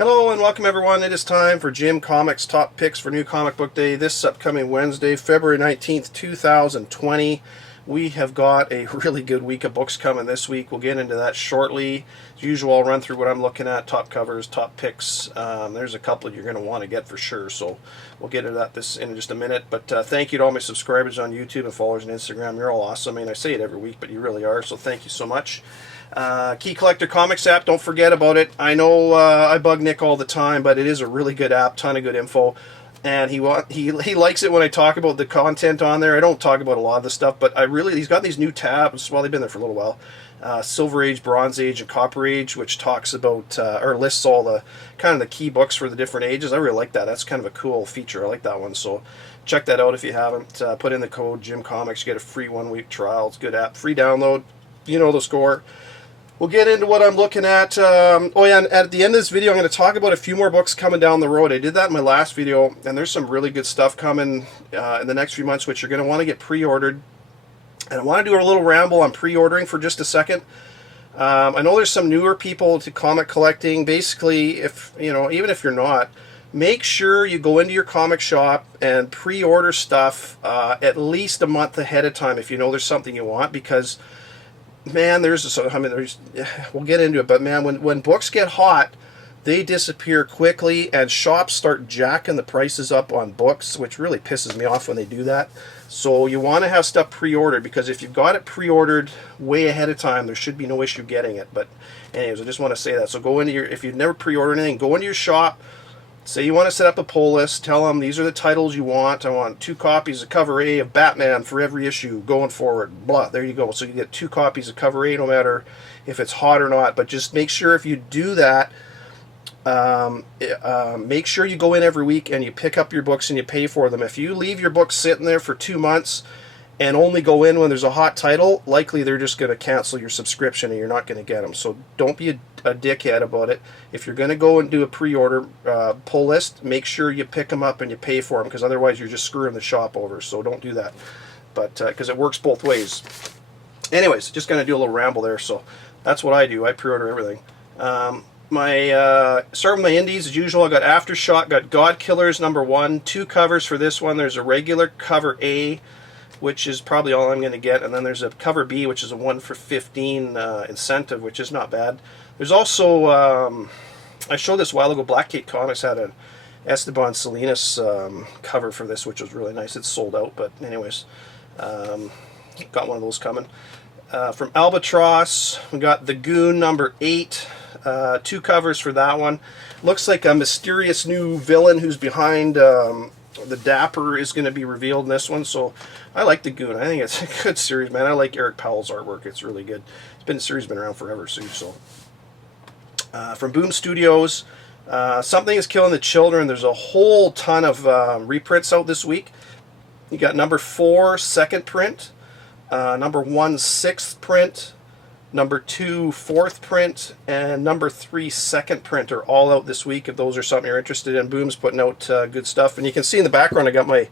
Hello and welcome everyone. It is time for Jim Comics Top Picks for New Comic Book Day this upcoming Wednesday, February 19th, 2020. We have got a really good week of books coming this week. We'll get into that shortly. As usual, I'll run through what I'm looking at, top covers, top picks. There's a couple you're going to want to get for sure, so we'll get into that in just a minute. But thank you to all my subscribers on YouTube and followers on Instagram. You're all awesome. I mean, I say it every week, but you really are, so thank you so much. Key Collector Comics app, don't forget about it. I know I bug Nick all the time, but it is a really good app, ton of good info, and he likes it when I talk about the content on there. I don't talk about a lot of the stuff, but he's got these new tabs. Well, they've been there for a little while. Silver Age, Bronze Age, and Copper Age, which talks about or lists all the kind of the key books for the different ages. I really like that. That's kind of a cool feature. I like that one. So check that out if you haven't. Put in the code Jim Comics, you get a free 1-week trial. It's a good app, free download. You know the score. We'll get into what I'm looking at. Oh yeah, and at the end of this video I'm going to talk about a few more books coming down the road. I did that in my last video, and there's some really good stuff coming in the next few months which you're going to want to get pre-ordered. And I want to do a little ramble on pre-ordering for just a second. I know there's some newer people to comic collecting. Basically, even if you're not, make sure you go into your comic shop and pre-order stuff at least a month ahead of time if you know there's something you want, because man, we'll get into it, but man, when books get hot, they disappear quickly, and shops start jacking the prices up on books, which really pisses me off when they do that. So you want to have stuff pre-ordered, because if you've got it pre-ordered way ahead of time, there should be no issue getting it. But anyways, I just want to say that. So go into if you've never pre-ordered anything, go into your shop. Say you want to set up a pull list, tell them these are the titles you want. I want 2 copies of cover A of Batman for every issue going forward. Blah, there you go. So you get 2 copies of cover A no matter if it's hot or not. But just make sure if you do that, make sure you go in every week and you pick up your books and you pay for them. If you leave your books sitting there for 2 months and only go in when there's a hot title, likely they're just going to cancel your subscription and you're not going to get them. So don't be a dickhead about it. If you're going to go and do a pre-order pull list, make sure you pick them up and you pay for them, because otherwise you're just screwing the shop over. So don't do that, but because it works both ways. Anyways, just going to do a little ramble there. So that's what I do. I pre-order everything. Start with my indies as usual. I got Aftershock, got God Killers #1, 2 covers for this one. There's a regular cover A, which is probably all I'm going to get, and then there's a cover B, which is a 1 for 15 incentive, which is not bad. There's also, I showed this a while ago, Black Kate Comics had an Esteban Salinas cover for this, which was really nice. It's sold out, but anyways, got one of those coming. From Albatross, we got The Goon #8, 2 covers for that one. Looks like a mysterious new villain who's behind the Dapper is going to be revealed in this one, so I like The Goon. I think it's a good series, man. I like Eric Powell's artwork. It's really good. The series has been around forever, so. From Boom Studios, Something is Killing the Children. There's a whole ton of reprints out this week. You got #4 second print, #1 6th print, #2 4th print, and #3 second print are all out this week. If those are something you're interested in, Boom's putting out good stuff. And you can see in the background I got my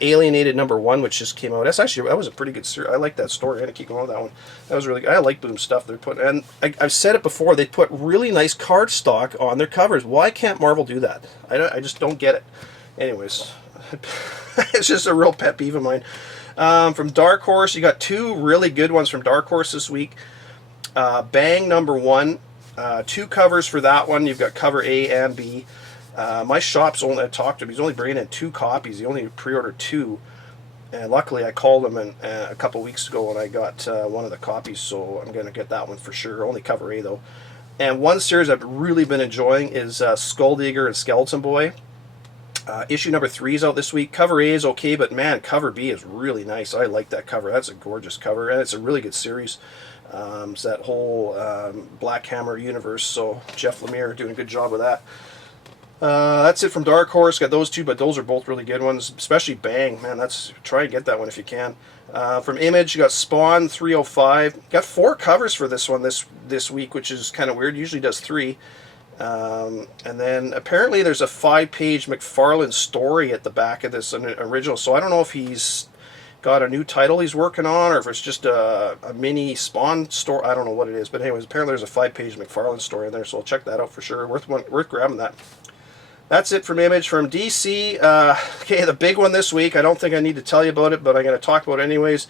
Alienated #1, which just came out. That was a pretty good series. I like that story. I'm gonna keep going with that one. That was really good. I like Boom stuff they're putting, and I've said it before, they put really nice cardstock on their covers. Why can't Marvel do that? I just don't get it. Anyways, it's just a real pet peeve of mine. From Dark Horse, you got 2 really good ones from Dark Horse this week. Bang #1, 2 covers for that one. You've got cover A and B. My shop's only, I talked to him, he's only bringing in 2 copies. He only pre-ordered 2, and luckily I called him a couple weeks ago and I got one of the copies, so I'm going to get that one for sure. Only cover A though. And one series I've really been enjoying is Skulldigger and Skeleton Boy. Issue #3 is out this week. Cover A is okay, but man, cover B is really nice. I like that cover. That's a gorgeous cover, and it's a really good series. It's that whole Black Hammer universe, so Jeff Lemire doing a good job with that. That's it from Dark Horse. Got those 2, but those are both really good ones, especially Bang. Man, try and get that one if you can. From Image, you got Spawn 305. Got 4 covers for this one this week, which is kind of weird. Usually does 3. And then apparently there's a 5-page McFarlane story at the back of this original, so I don't know if he's got a new title he's working on, or if it's just a mini Spawn story. I don't know what it is, but anyways, apparently there's a 5-page McFarlane story in there, so I'll check that out for sure. Worth grabbing that. That's it from Image. From DC, okay, the big one this week, I don't think I need to tell you about it, but I'm going to talk about it anyways.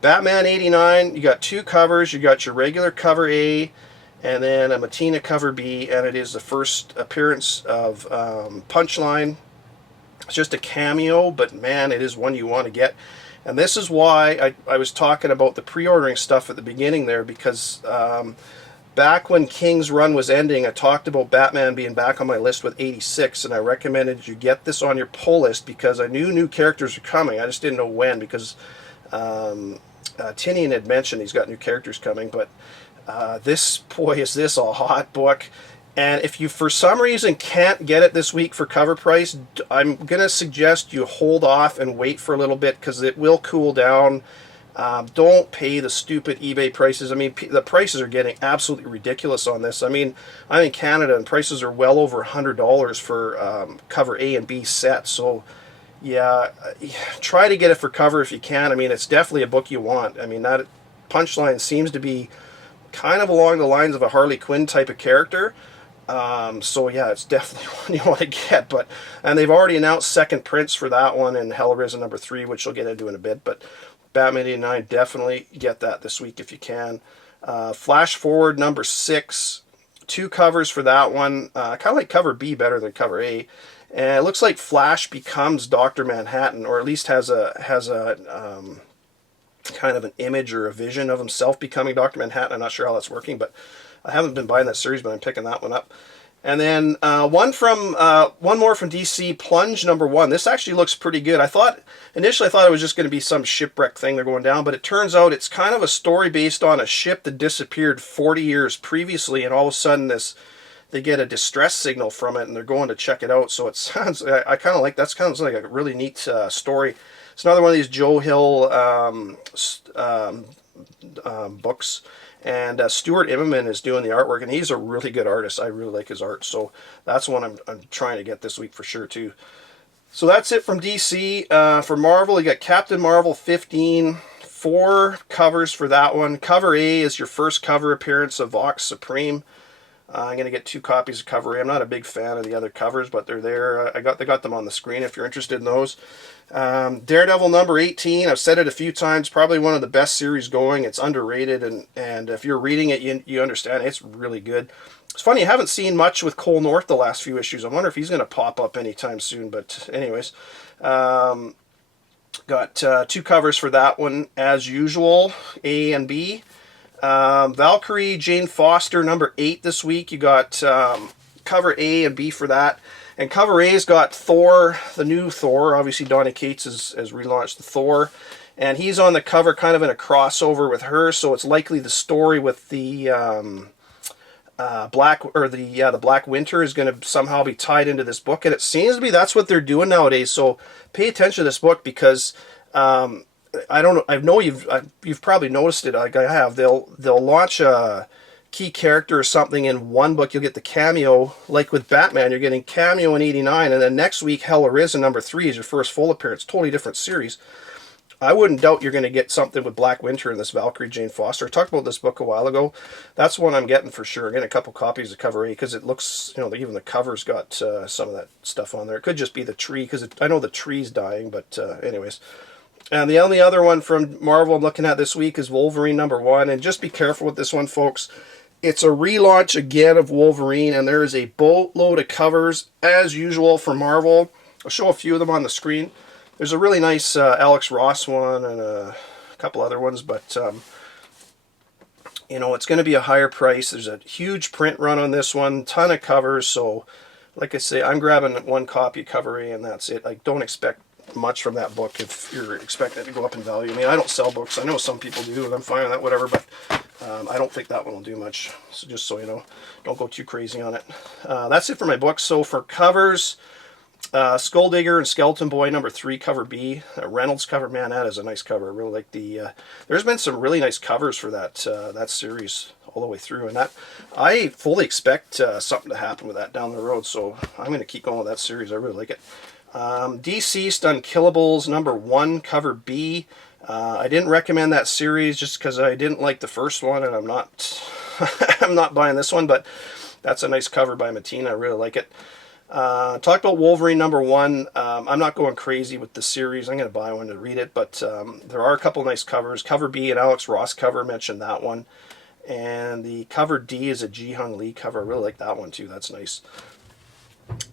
Batman 89, you got 2 covers. You got your regular cover A, and then a Matina cover B, and it is the first appearance of Punchline. It's just a cameo, but man, it is one you want to get. And this is why I was talking about the pre-ordering stuff at the beginning there, because back when King's run was ending, I talked about Batman being back on my list with 86, and I recommended you get this on your pull list because I knew new characters were coming. I just didn't know when, because Tinian had mentioned he's got new characters coming, but is this a hot book. And if you for some reason can't get it this week for cover price, I'm going to suggest you hold off and wait for a little bit, because it will cool down. Don't pay the stupid eBay prices. I mean, the prices are getting absolutely ridiculous on this. I mean, I'm in Canada and prices are well over $100 for cover A and B sets. So yeah, try to get it for cover if you can. I mean, it's definitely a book you want. I mean, that Punchline seems to be kind of along the lines of a Harley Quinn type of character. So yeah, it's definitely one you want to get. And they've already announced second prints for that one in Hell Arisen #3, which we'll get into in a bit. But Batman 89, definitely get that this week if you can. Flash Forward #6, 2 covers for that one. I kind of like cover B better than cover A. And it looks like Flash becomes Dr. Manhattan, or at least has a kind of an image or a vision of himself becoming Dr. Manhattan. I'm not sure how that's working, but I haven't been buying that series, but I'm picking that one up. And then one more from DC, Plunge #1. This actually looks pretty good. Initially I thought it was just going to be some shipwreck thing they're going down, but it turns out it's kind of a story based on a ship that disappeared 40 years previously, and all of a sudden they get a distress signal from it, and they're going to check it out. So it sounds, I kind of like, that sounds like a really neat story. It's another one of these Joe Hill books. And Stuart Immonen is doing the artwork, and he's a really good artist. I really like his art, so that's one I'm trying to get this week for sure too. So that's it from DC. For Marvel, you got Captain Marvel 15, 4 covers for that one. Cover A is your first cover appearance of Vox Supreme. I'm going to get 2 copies of cover A. I'm not a big fan of the other covers, but they're there. They got them on the screen if you're interested in those. Daredevil #18. I've said it a few times. Probably one of the best series going. It's underrated, and if you're reading it, you understand it's really good. It's funny, I haven't seen much with Cole North the last few issues. I wonder if he's going to pop up anytime soon. But anyways, got 2 covers for that one as usual, A and B. Valkyrie, Jane Foster #8 this week. You got cover A and B for that. And cover A's got Thor, the new Thor. Obviously, Donny Cates has relaunched the Thor. And he's on the cover kind of in a crossover with her. So it's likely the story with the the Black Winter is going to somehow be tied into this book. And it seems to be that's what they're doing nowadays. So pay attention to this book, because I don't know. I know you've probably noticed it. Like I have. They'll launch a key character or something in one book. You'll get the cameo, like with Batman. You're getting cameo in 89, and then next week Hell Arisen #3 is your first full appearance. Totally different series. I wouldn't doubt you're going to get something with Black Winter and this Valkyrie Jane Foster. I talked about this book a while ago. That's one I'm getting for sure. I'm getting a couple copies of cover A, because it looks, even the cover's got some of that stuff on there. It could just be the tree, because I know the tree's dying, but anyways. And the only other one from Marvel I'm looking at this week is Wolverine #1. And just be careful with this one, folks. It's a relaunch again of Wolverine, and there is a boatload of covers, as usual, for Marvel. I'll show a few of them on the screen. There's a really nice Alex Ross one and a couple other ones, but, it's going to be a higher price. There's a huge print run on this one, ton of covers, so like I say, I'm grabbing 1 copy of cover A, and that's it. I don't expect much from that book if you're expecting it to go up in value. I mean, I don't sell books. I know some people do, and I'm fine with that, whatever, but I don't think that one will do much. So just so you know, don't go too crazy on it. That's it for my books. So for covers, Skulldigger and Skeleton Boy #3, cover B. Reynolds cover, man, that is a nice cover. I really like the... there's been some really nice covers for that series all the way through, and that I fully expect something to happen with that down the road, so I'm going to keep going with that series. I really like it. DCeased Unkillables #1, cover B. I didn't recommend that series just because I didn't like the first one, and I'm not I'm not buying this one, but that's a nice cover by Mattina. I really like it. Talked about Wolverine #1. I'm not going crazy with the series. I'm going to buy one to read it, but there are a couple nice covers. Cover B, an Alex Ross cover, mentioned that one. And the cover D is a Ji Hung Lee cover. I really like that one too. That's nice.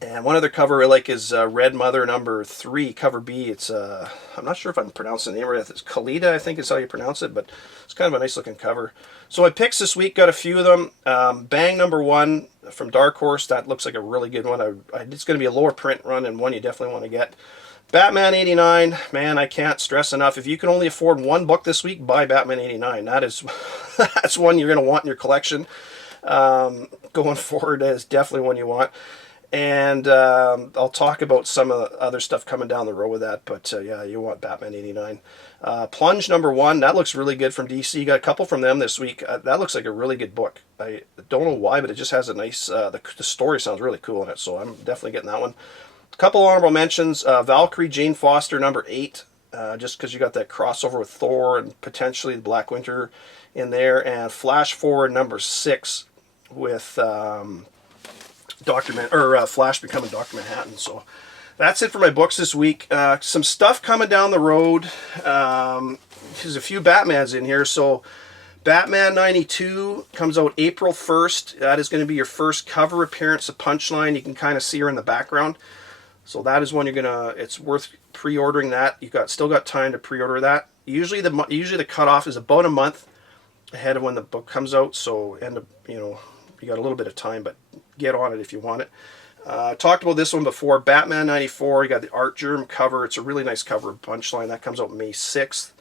And one other cover I like is Red Mother #3, cover B. It's I'm not sure if I'm pronouncing the name right. It's Khalida, I think is how you pronounce it, but it's kind of a nice looking cover. So my picks this week, got a few of them. Bang #1 from Dark Horse. That looks like a really good one. It's going to be a lower print run and one you definitely want to get. Batman '89, man, I can't stress enough. If you can only afford one book this week, buy Batman '89. That is, that's one you're going to want in your collection. Going forward, that is definitely one you want. And I'll talk about some of the other stuff coming down the road with that, but yeah, you want Batman '89. Plunge #1, that looks really good from DC. Got a couple from them this week. That looks like a really good book. I don't know why, but it just has a nice, the story sounds really cool in it, so I'm definitely getting that one. A couple honorable mentions, Valkyrie Jane Foster #8, just because you got that crossover with Thor and potentially the Black Winter in there, and Flash Forward #6 with Flash becoming Dr. Manhattan. So that's it for my books this week. Some stuff coming down the road. There's a few Batmans in here. So Batman '92 comes out April 1st. That is going to be your first cover appearance of Punchline. You can kind of see her in the background. So that is one you're gonna. It's worth pre-ordering that. Still got time to pre-order that. Usually the cutoff is about a month ahead of when the book comes out. So you got a little bit of time, but get on it if you want it. Talked about this one before. Batman '94. You got the Art Germ cover. It's a really nice cover of Punchline. That comes out May 6th.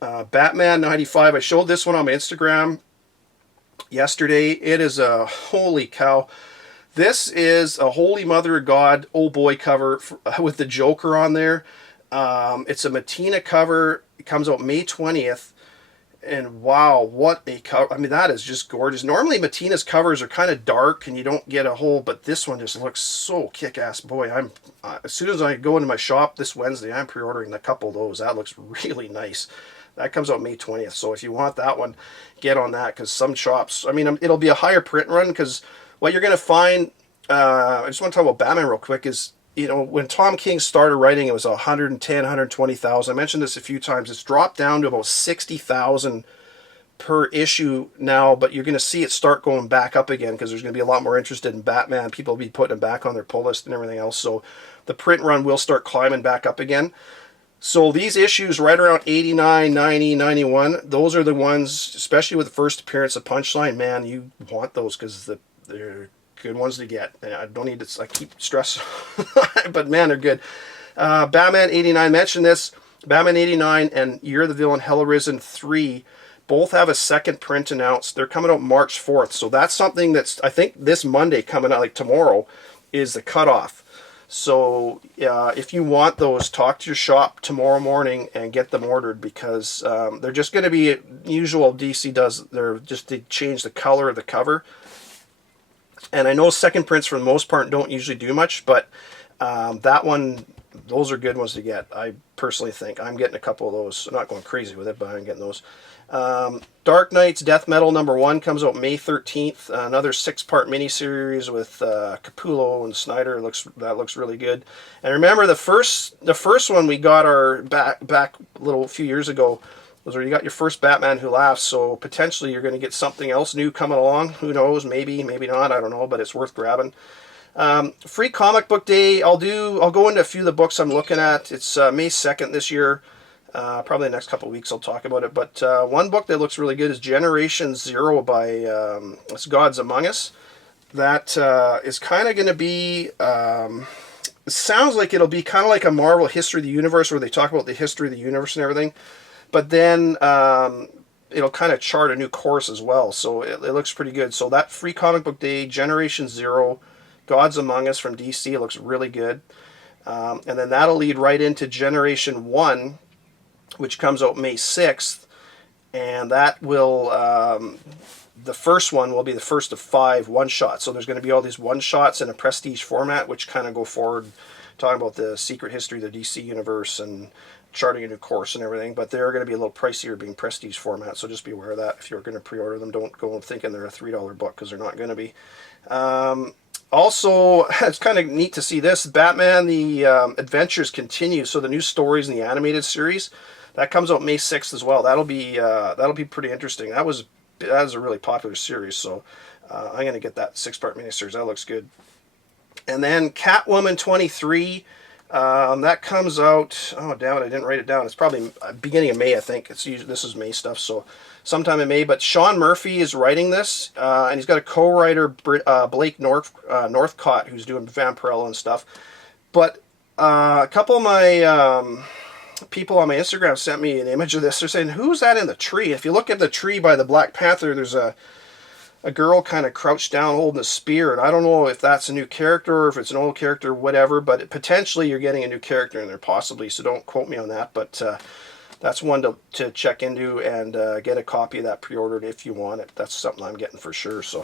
Batman '95. I showed this one on my Instagram yesterday. It is a holy cow. This is a Holy Mother of God, oh boy cover with the Joker on there. It's a Mattina cover. It comes out May 20th. And wow, what a cover. I mean, that is just gorgeous. Normally Mattina's covers are kind of dark and you don't get a whole, but this one just looks so kick-ass. Boy, as soon as I go into my shop this Wednesday, I'm pre-ordering a couple of those. That looks really nice. That comes out May 20th. So if you want that one, get on that, because some shops, I mean, it'll be a higher print run, because what you're going to find, I just want to talk about Batman real quick, is, when Tom King started writing, it was 110, 120,000. I mentioned this a few times. It's dropped down to about 60,000 per issue now, but you're going to see it start going back up again, because there's going to be a lot more interested in Batman. People will be putting it back on their pull list and everything else. So the print run will start climbing back up again. So these issues right around 89, 90, 91, those are the ones, especially with the first appearance of Punchline, man, you want those, because they're good ones to get. I don't need to, I keep stressing, but man, they're good. Batman '89, mentioned this. Batman '89 and Year of the Villain Hell Arisen 3 both have a second print announced. They're coming out March 4th. So that's something that's, I think this Monday coming out, like tomorrow, is the cutoff. So if you want those, talk to your shop tomorrow morning and get them ordered, because they're just going to be usual DC does. They change the color of the cover. And I know second prints for the most part don't usually do much, but that one, those are good ones to get. I personally think I'm getting a couple of those. I'm not going crazy with it, but I'm getting those. Dark Knight's Death Metal #1 comes out May 13th. Another 6-part miniseries with Capullo and Snyder. That looks really good. And remember, the first one we got our back a little few years ago was where you got your first Batman Who Laughs. So potentially you're going to get something else new coming along. Who knows? Maybe not. I don't know. But it's worth grabbing. Free Comic Book Day. I'll go into a few of the books I'm looking at. It's May 2nd this year. Probably the next couple of weeks I'll talk about it. But one book that looks really good is Generation Zero by it's Gods Among Us. That is kind of going to be, it sounds like it'll be kind of like a Marvel History of the Universe, where they talk about the history of the universe and everything. But then it'll kind of chart a new course as well. So it looks pretty good. So that Free Comic Book Day, Generation Zero, Gods Among Us from DC, it looks really good. And then that'll lead right into Generation 1, which comes out May 6th, and that will, the first one will be the first of 5 one-shots. So there's going to be all these one-shots in a prestige format, which kind of go forward, talking about the secret history of the DC universe and charting a new course and everything, but they're going to be a little pricier being prestige format, so just be aware of that. If you're going to pre-order them, don't go thinking they're a $3 book, because they're not going to be. Also, it's kind of neat to see this. Batman, the adventures continue, so the new stories in the animated series, that comes out May 6th as well. That'll be pretty interesting. That is a really popular series, so I'm going to get that 6-part miniseries. That looks good. And then Catwoman 23, that comes out, oh damn it, I didn't write it down. It's probably beginning of May, I think. This is May stuff, so sometime in May. But Sean Murphy is writing this, and he's got a co-writer, Blake Northcott, who's doing Vampirella and stuff. But a couple of my people on my Instagram sent me an image of this. They're saying, who's that in the tree? If you look at the tree by the Black Panther, there's a girl kind of crouched down holding a spear, and I don't know if that's a new character or if it's an old character, whatever, but potentially you're getting a new character in there, possibly, so don't quote me on that, but that's one to check into, and get a copy of that pre-ordered if you want it. That's something I'm getting for sure. So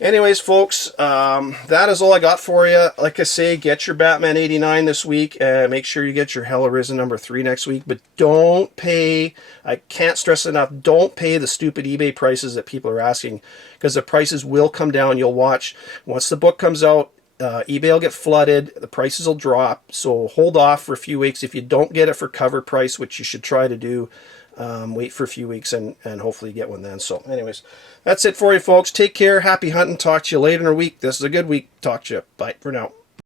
anyways, folks, that is all I got for you. Like I say, get your Batman 89 this week, and make sure you get your Hell Arisen number 3 next week, but don't pay, I can't stress enough, don't pay the stupid eBay prices that people are asking, because the prices will come down. You'll watch, once the book comes out, eBay will get flooded, the prices will drop, so hold off for a few weeks. If you don't get it for cover price, which you should try to do, wait for a few weeks and hopefully get one then. So anyways, that's it for you, folks. Take care, happy hunting, talk to you later in a week. This is a good week. Talk to you. Bye for now.